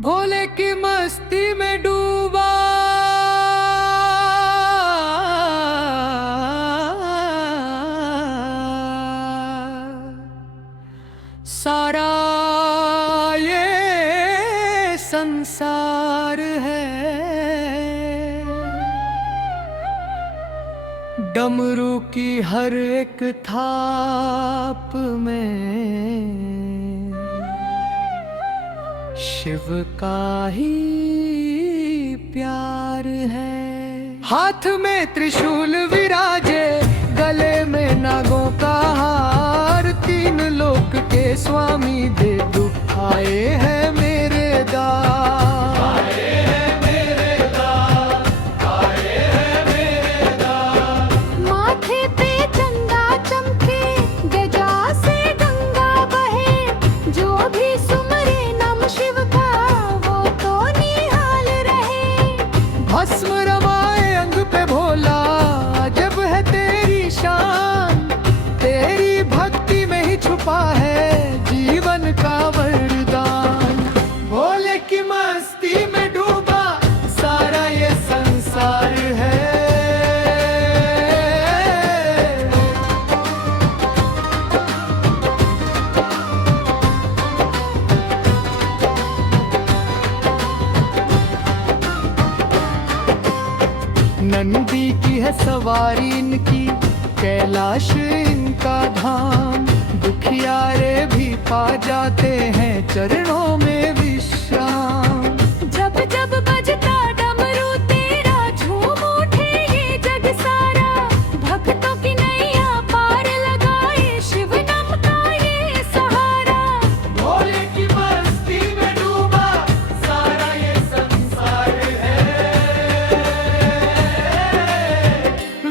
भोले की मस्ती में डूबा सारा ये संसार है। डमरू की हर एक थाप में शिव का ही प्यार है। हाथ में त्रिशूल विराजे, गले में नागों का हार, तीन लोक के स्वामी दे दुख आए हैं मेरे दास। आए हैं मेरे दास, आए हैं मेरे दास। माथे पे चंदा चमके, गजा से गंगा बहे, जो भी सुमरे नम शिव का वो तो निहाल रहे। भस्म रमाए अंग पे भोला, जब है तेरी शान, तेरी भक्ति में ही छुपा है जीवन का वरदान। भोले की मस्ती में डूबा सारा ये संसार है। नंदी की है सवारी इनकी, कैलाश इनका धाम, दुखियारे भी पा जाते हैं चरणों में विश्राम। जब जब बजता डमरू तेरा, झूम उठे ये जग सारा। भक्तों की नैया पार लगाए, शिव नाम का ये सहारा। भोले की मस्ती में डूबा सारा ये संसार है।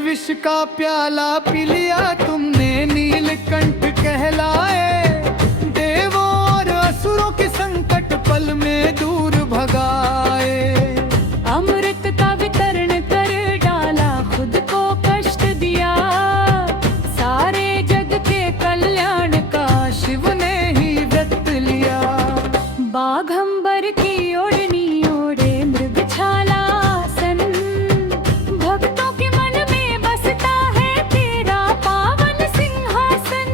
विष का प्याला पी लिया तुमने, नीलकंठ कहलाए। देवों और असुरों के संकट पल में दूर भगाए। अमृत का वितरण कर डाला, खुद को कष्ट दिया। सारे जग के कल्याण का शिव ने ही व्रत लिया। बाघंबर की ओढ़नी ओढ़े मृगछाला आसन, भक्तों के मन में बसता है तेरा पावन सिंहासन।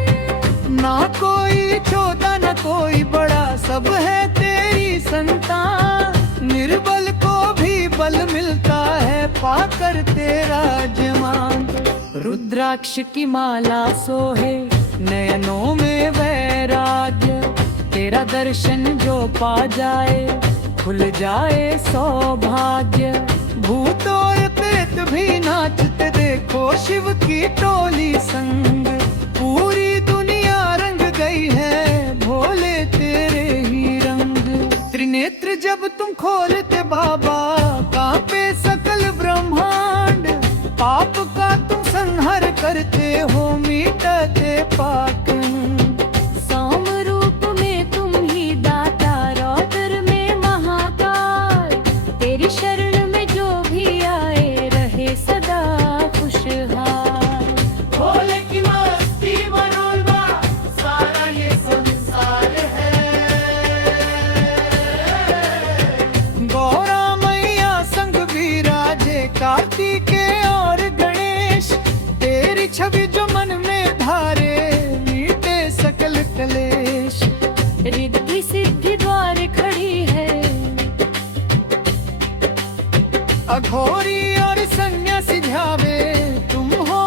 ना कोई छोटा न कोई बड़ा, सब है तेरी संतान। निर्बल को भी बल मिलता है पाकर तेरा जमान। रुद्राक्ष की माला सोहे, नयनों में वैराग्य, तेरा दर्शन जो पा जाए खुल जाए सौभाग्य। भूत और प्रेत भी नाचते देखो शिव की टोली संग, पूरी दुनिया रंग गई है भोले तेरे ही रंग। त्रिनेत्र जब तुम खोलते बाबा, कांपे सकल ब्रह्मांड, पाप का तुम संहार करते हो मिटाते पाक। सौम रूप में तुम ही दाता, रौद्र में महाकाल। तेरी शरण में जो भी आए रहे सदा खुशहाल। भोले की मस्ती में डूबा सारा ये संसार है। गौरा मैया संग विराजे, कार्तिकेय और गणेश, तेरी छवि जो मन में धारे मीटे सकल कलेश। रिद्धि सिद्धि द्वार खड़ी है, अघोरी और सन्यासी ध्यावे, तुम हो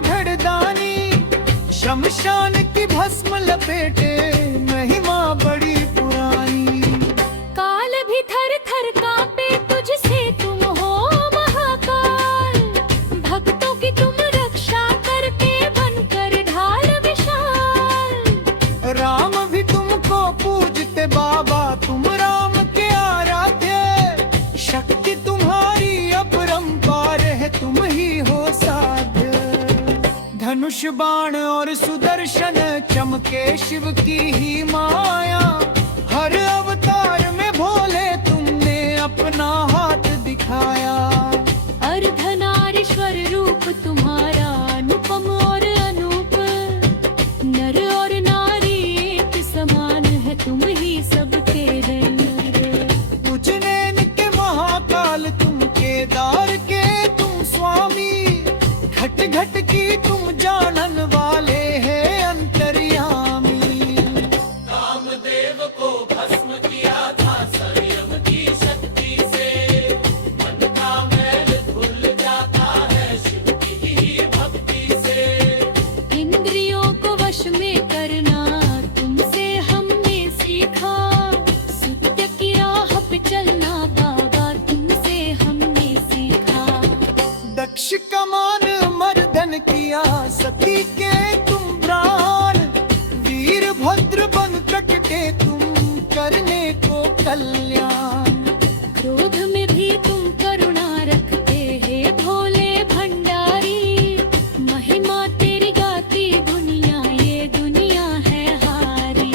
घड़दानी। शमशान की भस्म लपेटे, महिमा बड़ी पुरानी। काल भी थर थर कांपे तुझसे, तुम हो महाकाल। भक्तों की तुम रक्षा करके बनकर ढाल विशाल। राम भी तुमको पूजते बाबा, तुम राम के आराध्य। शक्ति तुम्हारी अपरंपार है, तुम ही हो साध्य। धनुष बाण और सुदर्शन चमके शिव की ही माया। हर अवतार में भोले तुमने अपना हाथ दिखाया। अर्धनारीश्वर रूप तुम्हारा अनुपम और अनूप। नर और नारी एक समान है, तुम ही सबके हैं। धरती के तुम प्राण, वीरभद्र बन प्रकटे तुम करने को कल्याण। क्रोध में भी तुम करुणा रखते हैं भोले भंडारी, महिमा तेरी गाती दुनिया, ये दुनिया है हारी।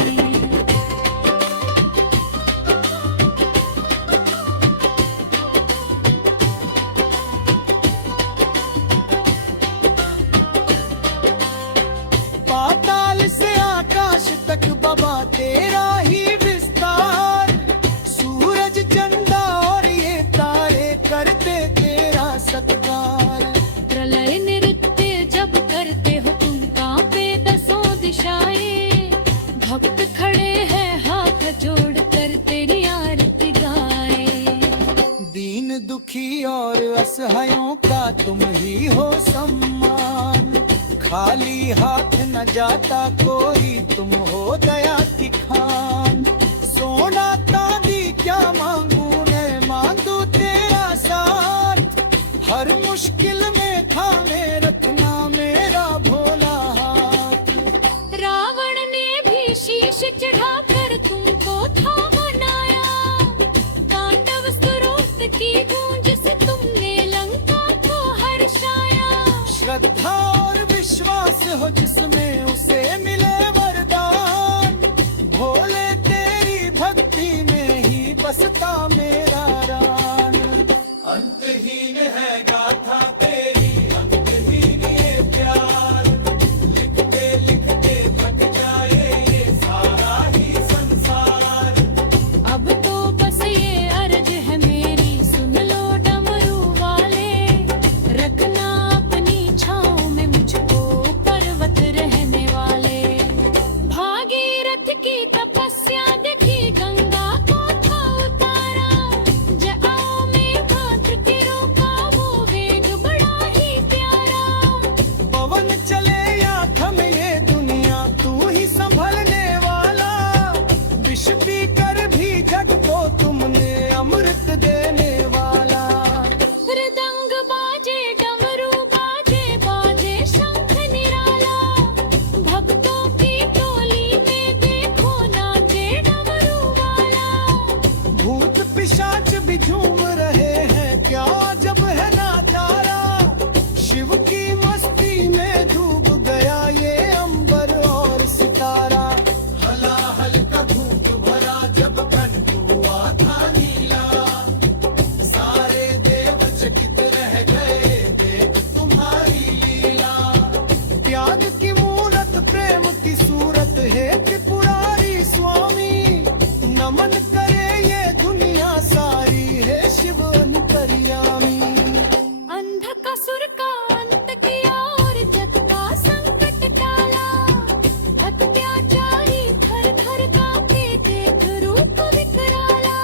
पाताल से आकाश तक बाबा तेरा ही विस्तार, सूरज चंदा और ये तारे करते तेरा सत्कार। प्रलय नृत्य जब करते हो तुम कांपे दसों दिशाएं, भक्त खड़े हैं हाथ जोड़ कर तेरी आरती गाए। दीन दुखी और असहायों का तुम ही हो सम्मान, खाली हाथ न जाता कोई, तुम हो दया की खान। सोना चांदी क्या मांगू मैं, मांगू तेरा साथ, हर मुश्किल में थामे रखना मेरा भोला हाथ। रावण ने भी शीश चढ़ाकर तुमको था मनाया, तांडव स्तोत्र की गूंज से तुमने लंका को हर्षाया। श्रद्धा और विश्वास हो जिसमें उसे मिले वरदान, भोले तेरी भक्ति में ही बसता मेरा रान। अंतहीन है गाथा तेरी, अंतहीन ये प्यार, लिखते लिखते थक जाए ये सारा ही संसार। अब तो बस ये अर्ज है मेरी, सुन लो डमरू वाले, रखना अपनी छाँव में मुझको पर्वत रहने वाले। भागीरथ की तपस्या देखी गंगा को था उतारा, जाओ में मात्र के रोका वो वेग बड़ा ही प्यारा। पवन चले या थमे ये दुनिया, तू ही संभलने वाला, विष पी कर भी जग को तुमने अमृत देने वाला। मृदंग बाजे डमरू बाजे, बाजे शंख निराला, भक्तों की टोली में देखो नाचे डमरू वाला। भूत पिशाच भी झूम रहे हैं, क्या जब है नाचारा, शिव की मस्ती में डूब गया ये अंबर और सितारा। हलाहल का घूंट भरा जब कंठ हुआ था नीला, सारे देव चकित रह गए देख तुम्हारी लीला। त्याग की मूरत प्रेम की सूरत है त्रिपुरारी स्वामी, नमन करे ये दुनिया सारी है शिव अंतर्यामी। अंधकासुर का अंत किया और जग का संकट टाला, अत्याचारी थर थर कांपे देख रूप विकराला।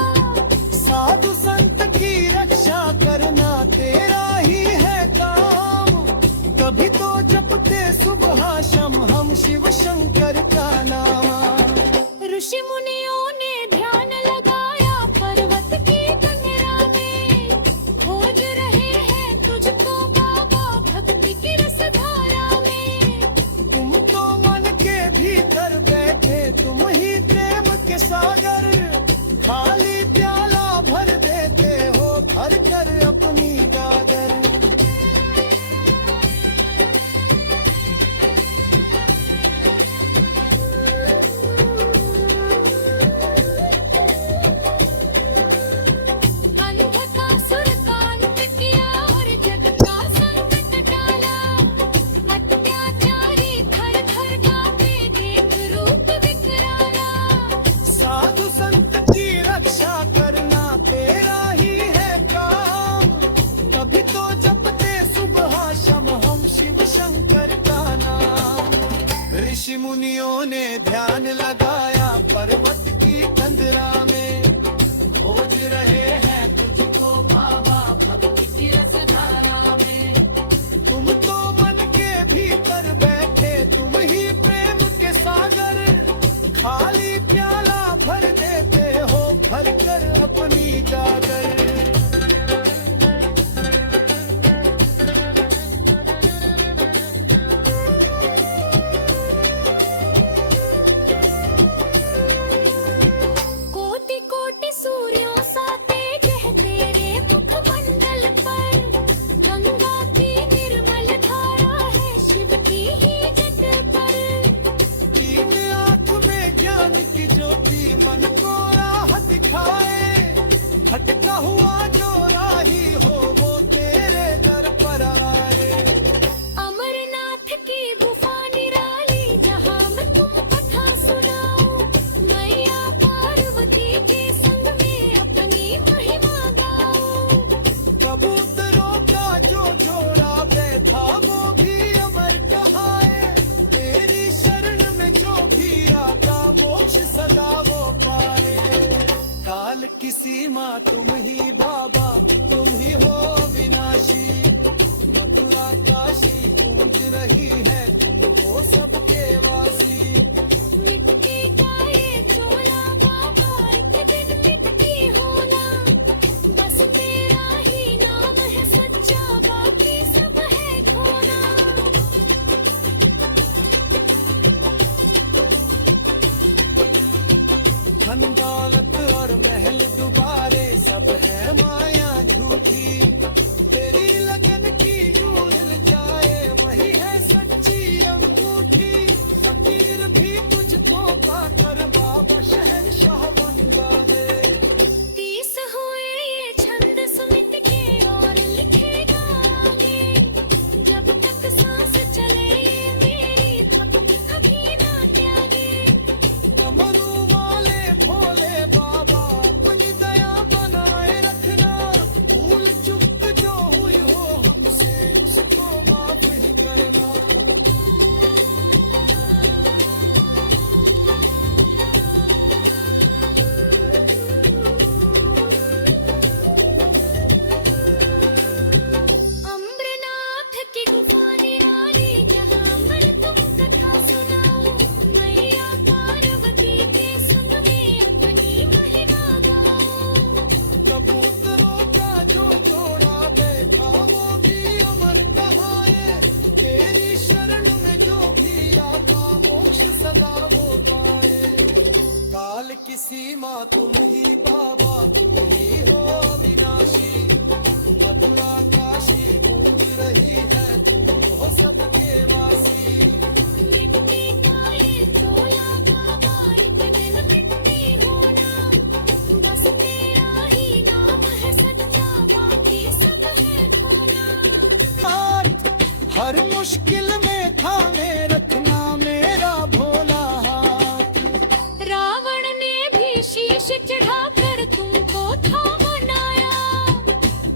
साधु संत की रक्षा करना तेरा ही है काम, तभी तो जपते सुबह शाम हम शिव शंकर का नाम। ऋषि मुनियों ने ध्यान लगाया पर्वत की कंगरा में, खोज रहे हैं तुझको बाबा भक्ति की रसधारा में। तुम तो मन के भीतर बैठे, तुम ही प्रेम के सागर, खाली प्याला भर देते हो भर कर अपनी गागर। अंधकासुर का अंत किया और जग का संकट टाला, अत्याचारी थर थर कांपे देख रूप विकराला। साधु संत की रक्षा करना तेरा ही है काम, तभी तो जपते सुबह शाम हम शिव शंकर का नाम। ऋषि मुनियों ने ध्यान लगाया पर्वत की कंदरा में, खोज रहे हैं तुझको बाबा भक्ति की रसधारा में। तुम तो मन के भीतर बैठे, तुम ही प्रेम के सागर, खाली प्याला भर देते हो भर कर अपनी गागर। भटका हुआ जो राही हो वो तेरे दर पर आए। अमरनाथ की गुफा निराली जहाँ मैं तुम कथा सुनाऊं, मैया पार्वती के संग में अपनी महिमा गाऊं। कबूतरों का जो जोड़ा बैठा वो भी अमर कहाए, तेरी शरण में जो भी आता मोक्ष सदा वो पाए। काल की सीमा तुम ही बाबा, तुम ही हो विनाशी, मथुरा काशी गूंज रही है, तुम हो सबके वासी। मिट्टी का ये चोला बाबा एक दिन मिट्टी होना, बस तेरा ही नाम है सच्चा, बाकी सब है खोना। धन दौलत और महल दुबारे सब है माया झूठी, तेरी लगन की जो मिल जाए वही है सच्ची अंगूठी। फकीर भी तुझको पाकर बाबा शहंशाह बन गए। 30 हुए ये छंद सुमित के और लिखेगा आगे, जब तक सांस चले ये मेरी भक्ति कभी ना त्यागे। डमरू वाले भोले बाबा अपनी दया बनाए रखना, भूल चूक जो हुई हो हमसे उसको माफ ही करना। अमरनाथ की गुफा निराली जहाँ मैं तुम कथा सुनाऊं, मैया पार्वती के संग में अपनी महिमा गाऊं। कबूतरों का जो जोड़ा बैठा वो भी अमर कहाए, तेरी शरण में जो भी आता मोक्ष सदा वो पाए। काल की सीमा तुम ही बाबा, तुम ही हो विनाशी, मथुरा काशी गूंज रही है, तुम हो सबके वासी। मिट्टी का ये चोला बाबा एक दिन मिट्टी होना, बस तेरा ही नाम है सच्चा, बाकी सब है खोना। हर मुश्किल में थामे रखना मेरा भोला हाथ। रावण ने भी शीश चढ़ाकर तुमको था मनाया,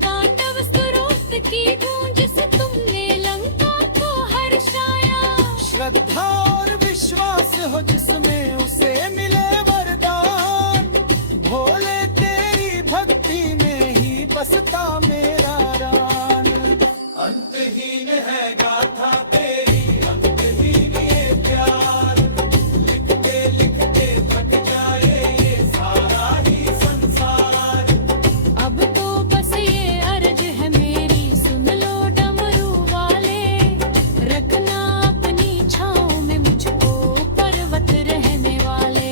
तांडव स्तोत्र की गूंज से तुमने लंका को हर्षाया। श्रद्धा और विश्वास हो जिसमें उसे मिले वरदान, भोले तेरी भक्ति में ही बसता मेरा रान। अंतहीन है गाथा तेरी, अंतहीन ये प्यार, लिखते लिखते थक जाए ये सारा ही संसार। अब तो बस ये अर्ज है मेरी, सुन लो डमरू वाले, रखना अपनी छाँव में मुझको पर्वत रहने वाले।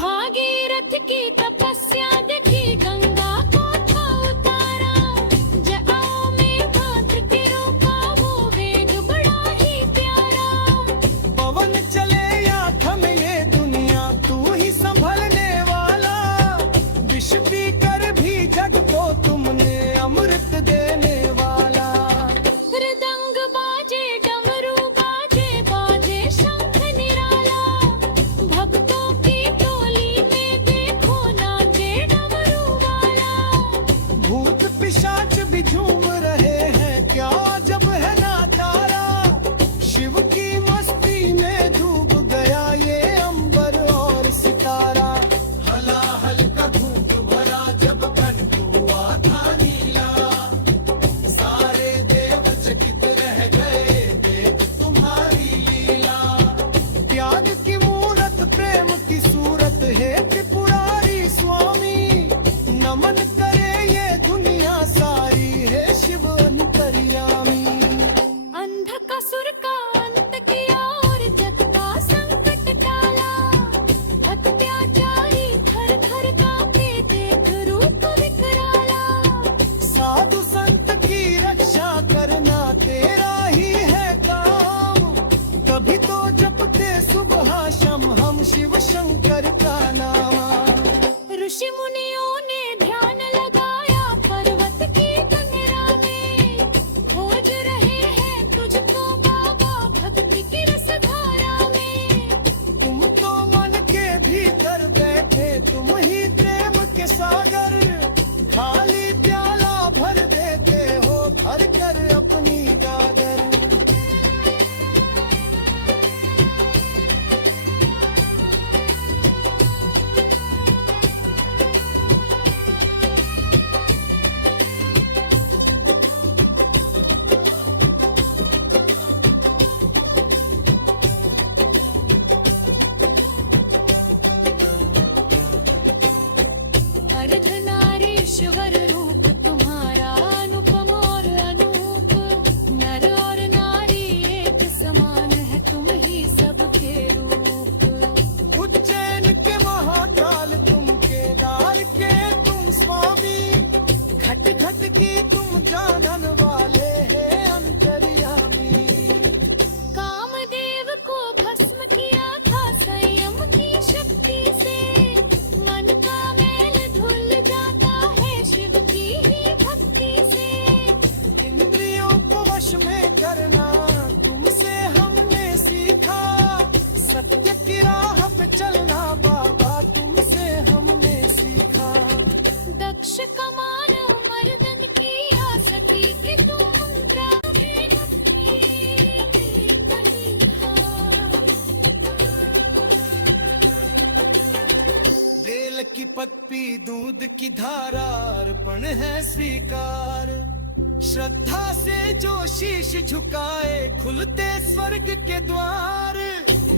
भागीरथ की तपस्या देखी गंगा को था उतारा, जाओ में मात्र के रोका वो वेग बड़ा ही प्यारा। पवन चले या थमे ये दुनिया तू ही संभलने वाला, विष पी कर भी जग को तुमने अमृत देने वाला। मृदंग बाजे डमरू बाजे बाजे शंख निराला, भक्तों की टोली में देखो नाचे डमरू वाला। भूत पिशाच भी झूम रहे हैं क्या जब है नातारा, शिव की मस्ती में डूब गया ये अंबर और सितारा। हलाहल का घूंट भरा जब कंठ हुआ था नीला, सारे देव चकित रह गए देख तुम्हारी लीला। त्याग की मूरत प्रेम की सूरत है त्रिपुरारी स्वामी, नमन करे ये दुनिया सारी है शिव अंतर्यामी। अंधकासुर का अंत किया और जग का संकट टाला, अत्याचारी थर थर कांपे देख रूप विकराला। साधु संत की रक्षा करना तेरा ही है काम, तभी तो जपते सुबह शाम हम शिव शंकर का नाम। ऋषि मुनियों ने ध्यान के सागर, खाली प्याला भर देते हो भर कर अपनी गागर। अर्धनारीश्वर रूप तुम्हारा अनुपम और अनूप, नर और नारी एक समान है तुम ही सबके रूप। उज्जैन के महाकाल तुम, केदार के तुम स्वामी, घट घट की तुम जानन वाले हैं अंतर्यामी। कामदेव को भस्म किया था संयम की शक्ति से, मन का मैल धुल जाता है शिव की ही भक्ति से। इंद्रियों को वश में करना तुमसे हमने सीखा, सत्य की राह पे चलना बाबा तुमसे हमने सीखा। दक्ष कमान मर्दन की आसती के तुम बेल की पत्ती दूध की धारा अर्पण है स्वीकार, श्रद्धा से जो शीश झुकाए खुलते स्वर्ग के द्वार।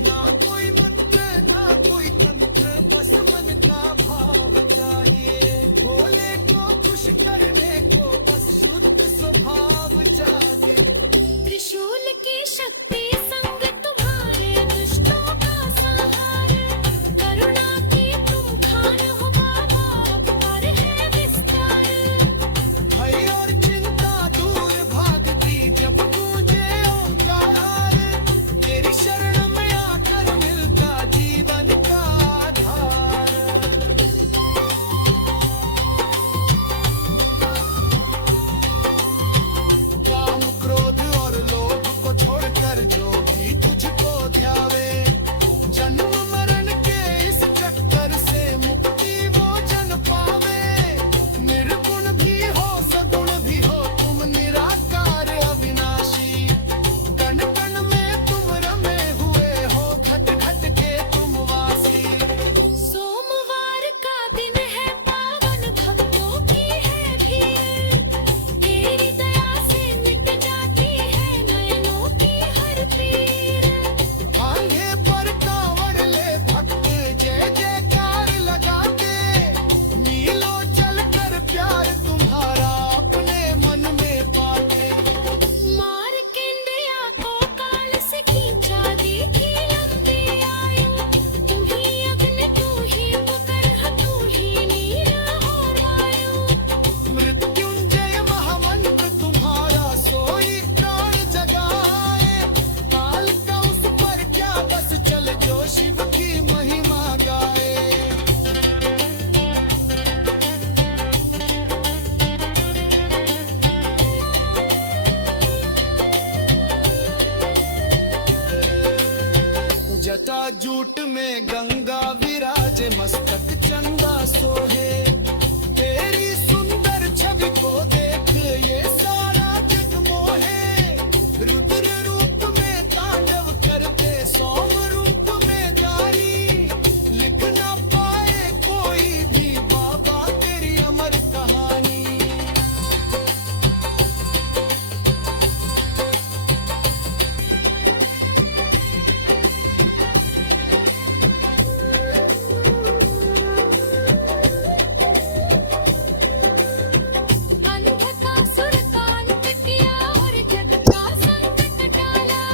ना कोई मंत्र ना कोई तंत्र, बस मन का भाव चाहिए, भोले को खुश करने को बस शुद्ध स्वभाव चाहिए। त्रिशूल की शक्ति संग तुम्हारे दुष्टों का संहार, करुणा की तुम खान हो बाबा पर है विस्तार। भय और चिंता दूर भागती जब गूंजे ओंकार, तेरी शरण में आकर मिलता जीवन का आधार। काम क्रोध और लोभ को छोड़कर जो भी तुझको ध्यावे, जन्म मरण के इस चक्कर से मुक्ति वो जन पावे। निर्गुण भी हो सगुण भी हो तुम निराकार अविनाशी, कण कण में तुम रमे हुए हो घट घट के तुम वासी। सोमवार का दिन है पावन भक्तों की है भीड़, तेरी दया से मिट जाती है नयनों की हर पीड़। कांधे पर कांवड़ ले भक्त जय जयकार लगाते, मीलों चलकर प्यार तुम्हारा अपने मन में पाते। मार्कंडेया को काल से खींचा देखी लंबी आयु, तू ही अग्नि तू ही मकर तू ही नीर और वायु। मृत्युंजय महामंत्र तुम्हारा सोई प्राण जगाए, काल का उस पर क्या बस चल जो शिव की महिमा गाए। जटा जूट में गंगा विराजे, मस्तक चंदा सोहे, तेरी सुंदर छवि को देख ये सारा जग मोहे। रुद्र रूप में तांडव करते सोम रूप में दारी, लिख ना पाए कोई भी बाबा तेरी अमर कहानी। अंधकासुर का अंत किया और जग का संकट टाला,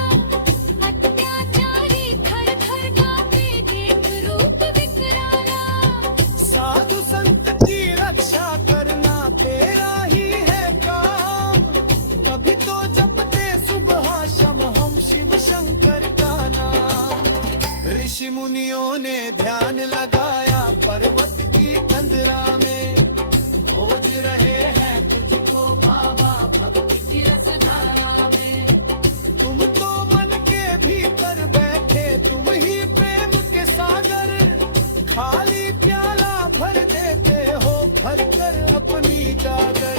अत्याचारी घर घर कांपे देख रूप विकराला। साधु संत की रक्षा करना तेरा ही है काम, कभी तो जपते सुबह शाम हम शिव शंकर का नाम। ऋषि मुनियों ने ध्यान लगाया पर्वत की कंदरा में, खोज रहे हैं तुझको बाबा भक्ति की रसधारा में। तुम तो मन के भीतर बैठे तुम ही प्रेम के सागर, खाली प्याला भर देते हो भर कर अपनी गागर।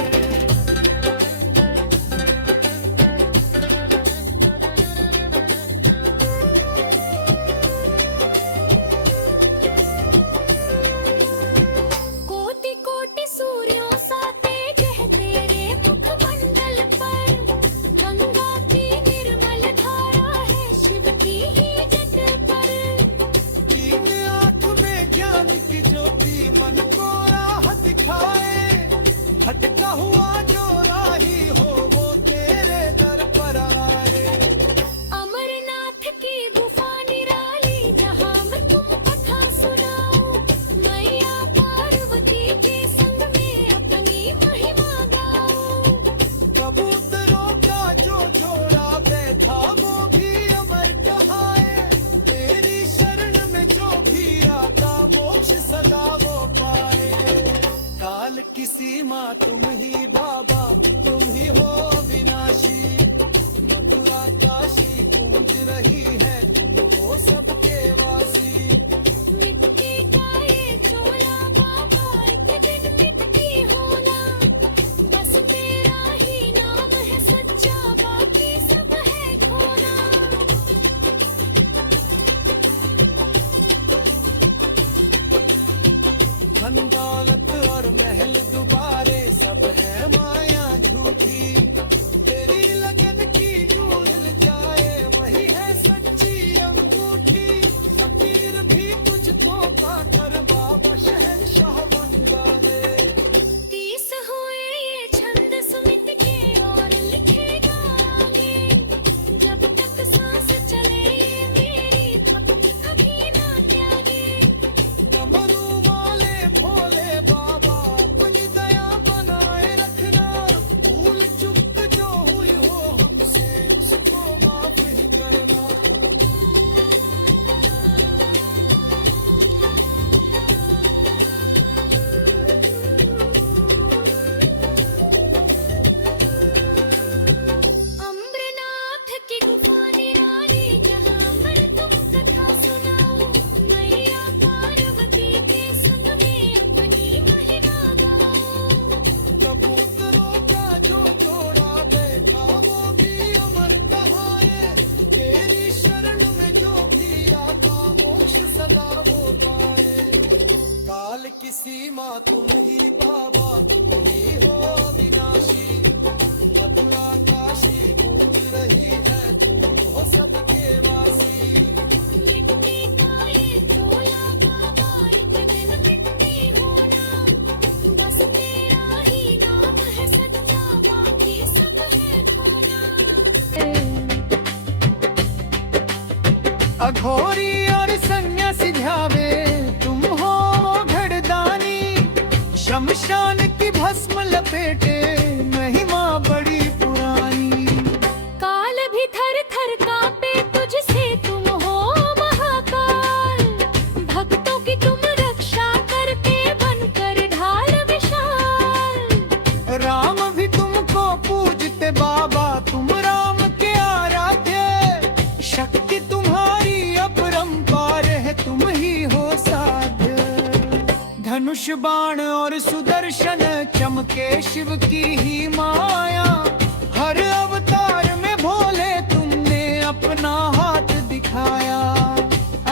कोटि कोटि सूर्यों सा तेज है तेरे मुखमंडल पर, गंगा की निर्मल धारा है शिव की ही जट पर। तीन आँख में ज्ञान की ज्योति मन को राह दिखाए, भटका हुआ जो राही हो वो तेरे दर पर आए। अमरनाथ की गुफा निराली जहाँ मैं तुम कथा सुनाऊं, मैया पार्वती के संग में अपनी महिमा गाऊं। कबूतरों का जो जोड़ा बैठा वो भी अमर कहाए, तेरी शरण में जो भी आता मोक्ष सदा वो पाए। काल की सीमा तुम ही बाबा, तुम ही हो विनाशी, मथुरा काशी गूंज रही है, तुम हो सबके वासी। मिट्टी का ये चोला बाबा एक दिन मिट्टी होना, बस तेरा ही नाम है सच्चा बाकी सब है खोना। धन दौलत और महल दुबारे सब है माया झूठी, तेरी लगन की जो मिल जाए वही है सच्ची अंगूठी। फकीर भी तुझको पाकर बाबा शहंशाह बन गए। 30 हुए ये छंद सुमित के और लिखेगा आगे, जब तक सांस चले ये मेरी भक्ति कभी ना त्यागे। डमरू वाले भोले बाबा अपनी दया बनाए रखना, भूल चुक जो हुई हो हमसे उसको माफ ही करना। अमरनाथ की गुफा निराली जहाँ मैं तुम कथा सुनाऊं, मैया पार्वती के संग में अपनी महिमा गाऊं। कबूतरों का जो जोड़ा बैठा वो भी अमर कहाए, तेरी शरण में जो भी आता मोक्ष सदा वो पाए। काल की सीमा तुम ही बाबा, तुम ही हो विनाशी, मथुरा काशी गूंज रही है, तुम हो सबके वासी। मिट्टी का ये चोला बाबा एक दिन मिट्टी होना, बस तेरा ही नाम है सच्चा बाकी सब है खोना। अघोरी और सन्यासी ध्यावे तुम हो घड़दानी, शमशान की भस्म लपेटे महिमा बड़ी पुरानी। काल भी थर थर कांपे तुझसे तुम हो महाकाल, भक्तों की तुम रक्षा करके बनकर ढाल विशाल। राम भी तुमको पूजते बाबा, तुम राम के आराध्य, शक्ति तुम्हारी अपरंपार है, तुम ही हो साध्य। धनुष बाण और सुदर्शन चमके शिव की ही माया, हर अवतार में भोले तुमने अपना हाथ दिखाया।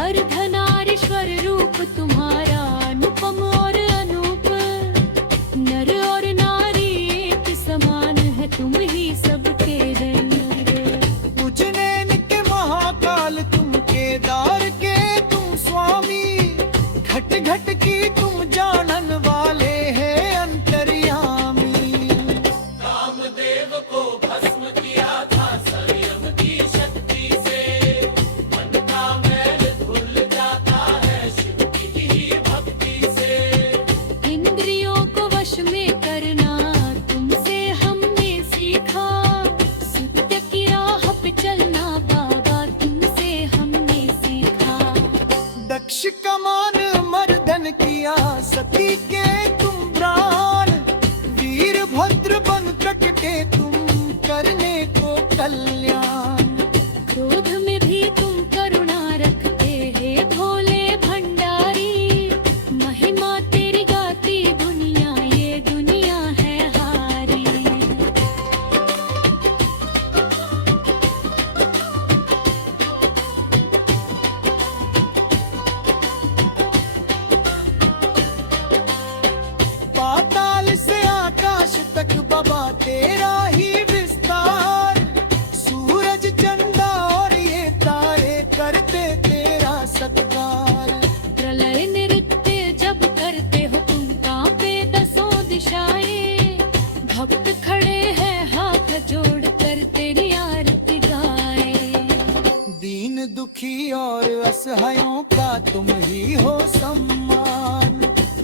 अर्धनारीश्वर रूप तुम्हारा अनुपम और अनूप, नर और नारी एक समान है, तुम ही सबके रंग। उज्जैन के महाकाल तुम, केदार के तुम स्वामी, घट घट की तुम जानन वाले हैं अंतर्यामी। कामदेव दिशाएं, भक्त खड़े हैं हाथ जोड़ कर तेरी आरती गाए। दीन दुखी और असहायों का तुम ही हो सम्मान,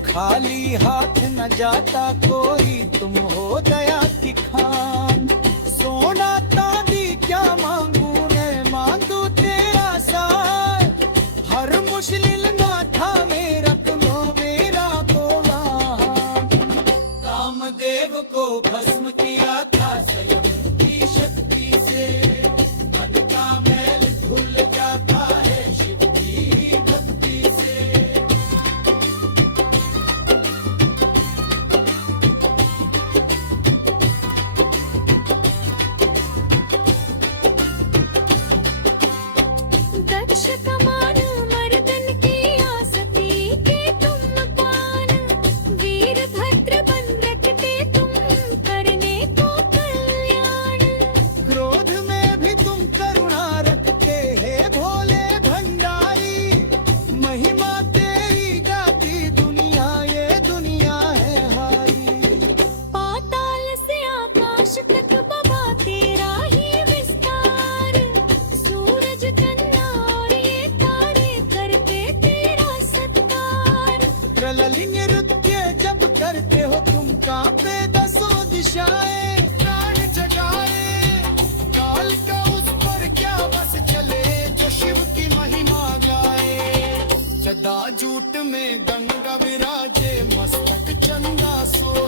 खाली हाथ न जाता कोई, तुम हो दया की खान। सोना चांदी क्या मांगू मैं, मांगू तेरा साथ, हर मुश्किल ना था मेरा तुमो मेरा बोला। कामदेव को भस्म किया था स्वयं की शक्ति से, मन का मैल धुल जाता है शिव की भक्ति से। दक्ष कमान मर्दन की आसती के तुम पान, वीरभद्र बन रखते तुम करने को कल्याण। क्रोध में भी तुम करुणा रखते हैं भोले भंडारी, महिमा तेरी गाती दुनिया ये दुनिया है हारी। पाताल से आकाश तक बाबा तेरा ही विस्तार, सूरज चंद्रमा और ये तारे करते तेरा सत्कार। प्रलय नृत्य जब करते हो तुम कांपे दसों दिशाएं, प्राण जगाए काल का उस पर क्या बस चले जो शिव की महिमा गाए। जदा जूट में गंगा विराजे मस्तक चंदा सो,